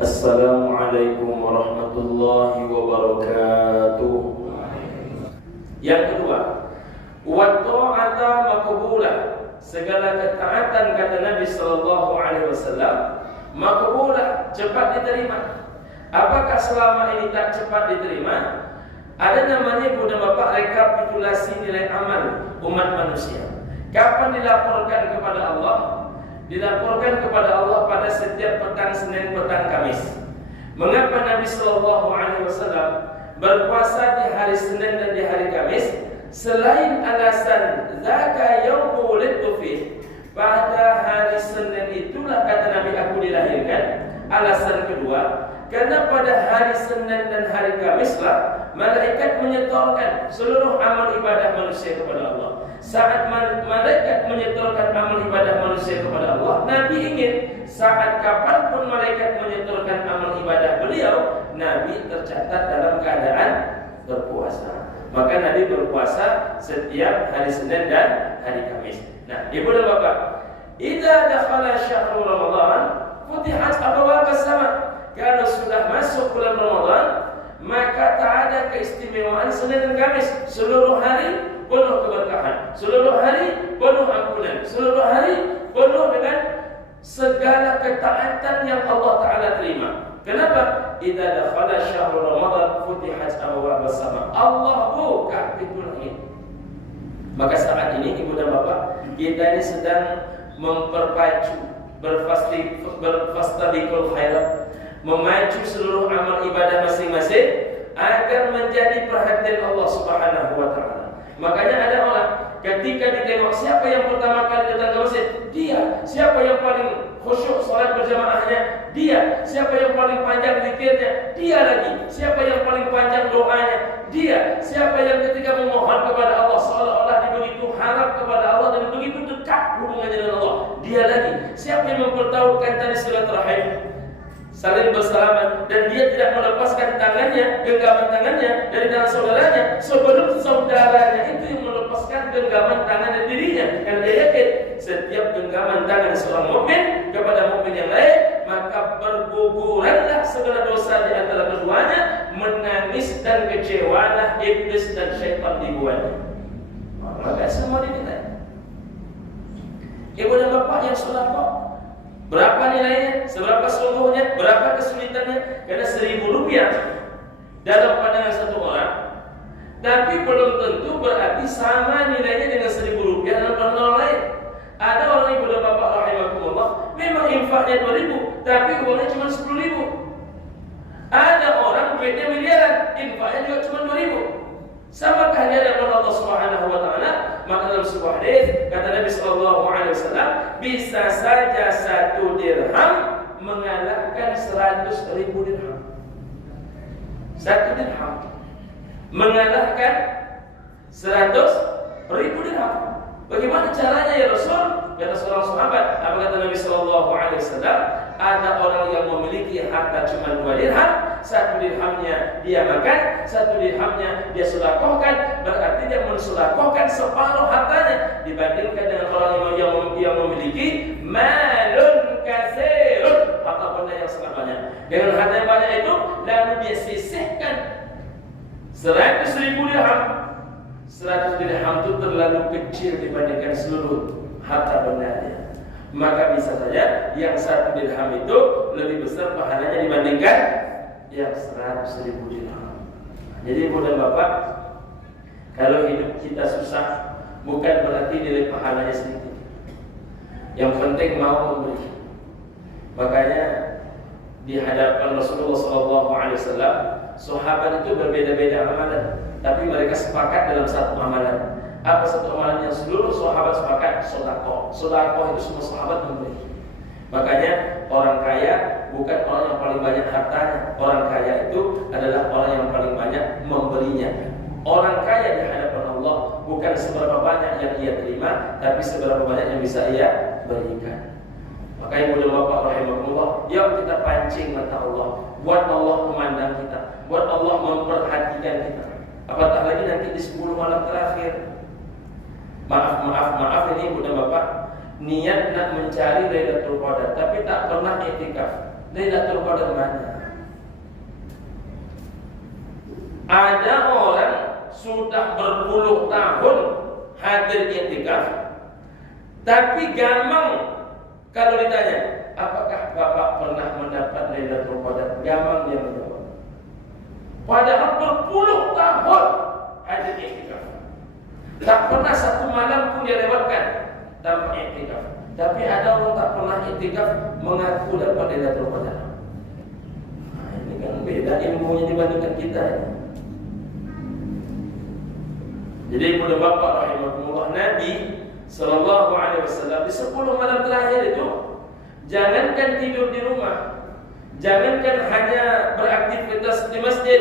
Assalamualaikum warahmatullahi wabarakatuh. Yang kedua, wa ta'ata maqbulah. Segala ketaatan kata Nabi sallallahu alaihi wasallam maqbulah, cepat diterima. Apakah selama ini tak cepat diterima? Ada namanya Bunda Bapak rekapitulasi nilai amal umat manusia. Kapan dilaporkan kepada Allah? Dilaporkan kepada Allah pada setiap petang Senin, petang Kamis. Mengapa Nabi sallallahu alaihi wasallam berpuasa di hari Senin dan di hari Kamis? Selain alasan zaka yaumul wulidtu fi, pada hari Senin itulah kata Nabi aku dilahirkan. Alasan kedua, karena pada hari Senin dan hari Kamislah malaikat menyetorkan seluruh amal ibadah manusia kepada Allah. Saat malaikat menyetorkan amal ibadah manusia kepada Allah, Nabi ingin saat kapanpun malaikat menyetorkan amal ibadah beliau, Nabi tercatat dalam keadaan berpuasa. Maka Nabi berpuasa setiap hari Senin dan hari Kamis. Nah, Ibu dan Bapak, idza dakhala syahrul Ramadan futihat abwaab as-sama. Kalau sudah masuk bulan Ramadan, maka tak ada keistimewaan Senin dan Kamis. Seluruh hari penuh keberkahan, seluruh hari penuh ampunan, seluruh hari penuh dengan segala ketaatan yang Allah Ta'ala terima. Kenapa? Idza dakhala syahrul Ramadan futihat abwaab as-sama. Allah buka pintu langit. Maka saat ini Ibu dan Bapak, kita ini sedang memperpacu berfastabiqul khairat, memacu seluruh amal ibadah masing-masing agar menjadi perhatian Allah Subhanahu wa taala. Makanya ada orang ketika ditengok siapa yang pertama kali datang ke masjid, dia. Siapa yang paling khusyuk salat berjamaahnya, dia. Siapa yang paling panjang zikirnya, dia lagi. Siapa yang paling panjang doanya, dia. Siapa yang ketika memohon kepada Allah seolah-olah dia begitu harap kepada Allah dan begitu dekat hubungannya dengan Allah, dia lagi. Siapa yang mempertahankan tali silaturahim, saling bersalaman, dan dia tidak melepaskan tangannya, genggaman tangannya dari tangan saudaranya sebelum saudaranya itu yang melepaskan genggaman tangan dari dirinya. Karena dia yakin setiap genggaman tangan seorang mukmin kepada mukmin yang lain, maka berguguranlah segala dosa di antara keduanya, menangis dan kecewalah iblis dan syaitan dibuatnya. Maka semua diminta. Ibu dan Bapak yang sedekah, berapa nilainya? Seberapa sungguhnya? Berapa kesulitannya? Karena 1.000 rupiah dalam pandangan satu orang, tapi belum tentu berarti sama nilainya dengan 1.000 rupiah dalam pandangan orang lain. Ada orang Ibu dan Bapak rahimahumullah, memang infaknya 2.000, tapi uangnya cuma 10.000. Ada orang duitnya miliaran, infaknya juga cuma 2.000. Samakah dia dengan Allah Subhanahu wa taala? Maka dalam sebuah hadis kata Nabi sallallahu alaihi wasallam, bisa saja 1 dirham mengalahkan 100.000 dirham. 1 dirham mengalahkan 100.000 dirham. Bagaimana caranya ya Rasul? Kata seorang sahabat, apa kata Nabi sallallahu alaihi wasallam? Ada orang yang memiliki harta cuma 2 dirham, 1 dirhamnya dia makan, 1 dirhamnya dia sedekahkan, berarti dia mensedekahkan separuh hartanya dibandingkan dengan orang yang memiliki malun katsirun, harta benda yang sangat banyak. Dengan harta yang banyak itu lalu dia sisihkan 100.000 dirham. 100 dirham itu terlalu kecil dibandingkan seluruh harta bendanya. Maka bisa saja yang 1 dirham itu lebih besar pahalanya dibandingkan yang 100.000 dirham. Jadi Ibu dan Bapak, kalau hidup kita susah bukan berarti nilai pahalanya sedikit. Yang penting mau memberi. Makanya di hadapan Rasulullah SAW, sahabat itu berbeda-beda amalan, tapi mereka sepakat dalam satu amalan. Apa satu amalan yang seluruh sahabat sepakat? Sedekah. Sedekah itu semua sahabat memberi. Makanya orang kaya bukan orang yang paling banyak hartanya. Orang kaya itu adalah orang yang paling banyak memberinya. Orang kaya di hadapan Allah bukan seberapa banyak yang ia terima, tapi seberapa banyak yang bisa ia berikan. Maka Ibu dan Bapak rahimahullah, yuk kita pancing mata Allah, buat Allah memandang kita, buat Allah memperhatikan kita. Apatah lagi nanti di 10 malam terakhir. Maaf ini Ibu dan Bapak, niat nak mencari Lailatul Qadar tapi tak pernah iktikaf. Lailatul Qadar mana? Ada orang sudah berpuluh tahun hadir iktikaf, tapi gamang kalau ditanya, apakah Bapak pernah mendapat Lailatul Qadar? Gamang dia menjawab. Padahal berpuluh tahun hadir iktikaf, tak pernah satu malam pun dia lewatkan tanpa iktikaf. Tapi ada orang tak pernah iktikaf mengaku dapat Lailatul Qadar. Ini kan beda ilmunya dibandingkan kita. Jadi ibu dan bapa rahimahumullah, Nabi sallallahu alaihi wasallam di 10 malam terakhir itu jangankan tidur di rumah, jangankan hanya beraktivitas di masjid,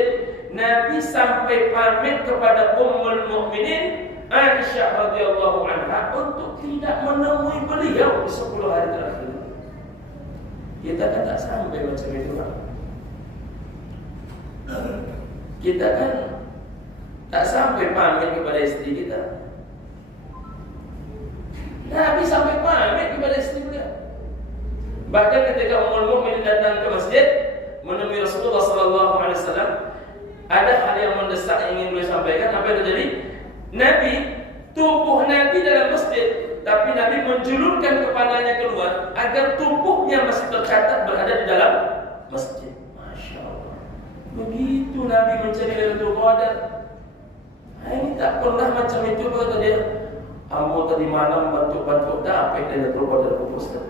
Nabi sampai pamit kepada Ummul Mukminin Aisyah radhiyallahu anha untuk tidak menemui beliau di 10 hari terakhir. Kita kan tak sampai macam itu kan? Kita kan tak sampai pamit kepada istri kita. Nabi sampai pamit kepada istri beliau. Bahkan ketika Ummul Mukminin datang ke masjid menemui Rasulullah sallallahu alaihi wasallam, ada hal yang mendesak yang ingin beliau sampaikan. Apa yang terjadi? Tubuh Nabi dalam masjid, tapi Nabi menjulurkan kepalanya keluar agar tubuhnya masih tercatat berada di dalam masjid. Masya Allah. Begitu Nabi mencari Lailatul Qadar. Ini tak pernah macam itu. Kata dia, ambo tadi malam bantu-bantu dapat Lailatul Qadar Ustaz.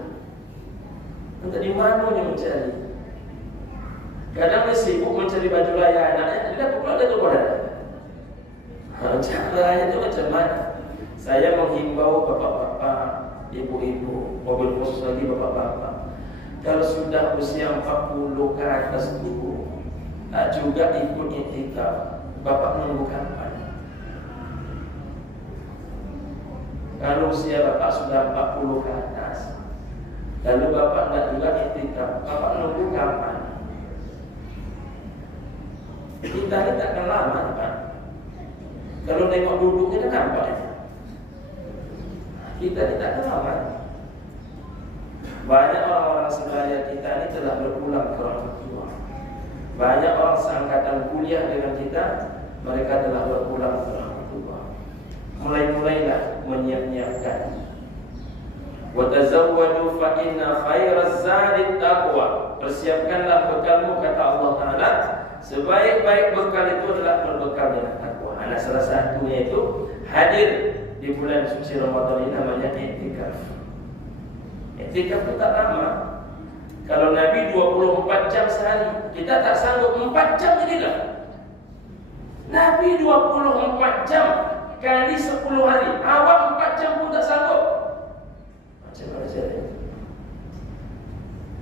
Tadi mana dia mencari? Kadang dia sibuk mencari baju raya anaknya, dia dapat pula Lailatul Qadar. Caranya itu macam mana? Saya menghimbau bapak-bapak, ibu-ibu, mobil khusus lagi bapak-bapak, kalau sudah usia 40 ke atas itu, tak juga ikut iktikaf. Bapak nunggu kapan? Kalau usia bapak sudah 40 ke atas, lalu bapak tidak juga iktikaf, bapak nunggu kapan? Kita ini takkan lama, Pak. Kalau nengok duduknya kan nampak ya. Kita ini takkan lama. Banyak orang-orang sebaya kita ini telah berpulang ke orang tua. Banyak orang seangkatan kuliah dengan kita, mereka telah berpulang ke orang tua. Mulai-mulailah menyiap-nyiapkan. Wa tazawwaju fa inna khairaz zadi taqwa. Persiapkanlah bekalmu, kata Allah Taala. Sebaik-baik bekal itu adalah berbekal dengan takwa. Nah, salah satunya itu hadir di bulan suci Ramadan ini namanya iktikaf. Iktikaf itu tak lama. Kalau Nabi 24 jam sehari, kita tak sanggup 4 jam jadilah. Nabi 24 jam kali 10 hari, awak 4 jam pun tak sanggup. Macam mana caranya?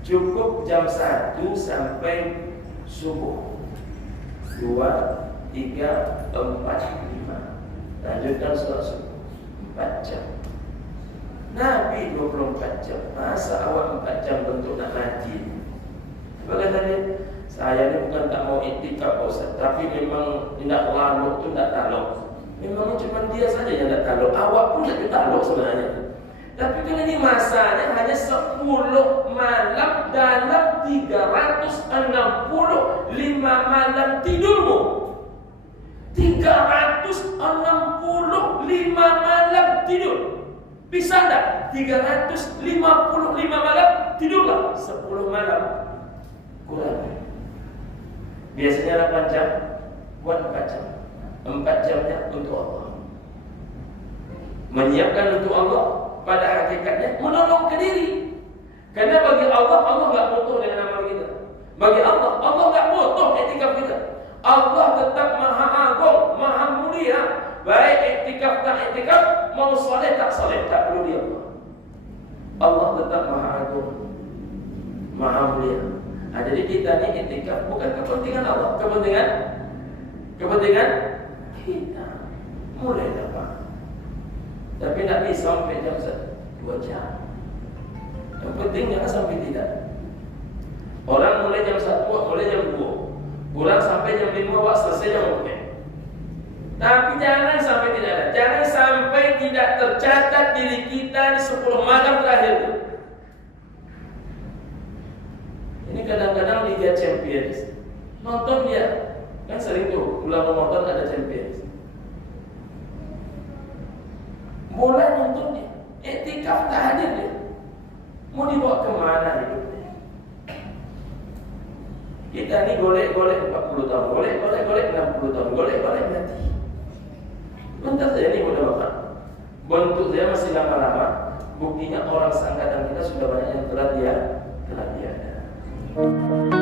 Cukup jam 1 sampai subuh. 2, 3, 4, 5. Lanjutkan sholat subuh 4 jam. Nabi 24 jam. Masa awak 4 jam bentuk nak mati? Apa kata dia? Saya ni bukan tak mau iktikaf Ustaz, tapi memang tidak lalu tu tak taluk. Memang cuma dia saja yang tak taluk. Awak pun tak taluk sebenarnya. Tapi kan ini masanya hanya 10 malam dalam 365 malam tidurmu. 365 malam tidur. Bisa tak? 355 malam tidurlah. 10 malam kurang. Biasanya 8 jam, buat 4 jam. 4 jamnya untuk Allah. Menyiapkan untuk Allah, pada hakikatnya menolong ke diri. Karena bagi Allah, Allah enggak butuh dengan amal kita. Bagi Allah, Allah enggak butuh iktikaf kita. Allah tetap Maha Agung, Maha Mulia. Baik iktikaf tak iktikaf, mau soleh tak soleh, tak perlu dia. Allah tetap Maha Agung, Maha Mulia. Nah, jadi kita ni iktikaf bukan kepentingan Allah, kepentingan kita. Mulai dapat. Tapi nak bisa sampai jam 2 jam. Yang penting jangan sampai tidak. Orang mulai jam 1, mulai jam 2. Kurang sampai jam 5, awak selesai jam 4. Tapi jangan sampai tidak ada. Jangan sampai tidak tercatat diri kita di 10 malam Liga Champions, nonton dia. Kan sering tuh ulang nonton ada Champions. Bola nonton dia. Iktikaf tak hadir dia. Mau dibawa kemana hidupnya? Kita ni golek-golek 40 tahun, golek-golek 60 tahun, golek-golek mati. Bentar saja ni mudah bapak. Bentuk saya masih lama-lama. Buktinya orang seangkatan kita sudah banyak yang telah dia ada.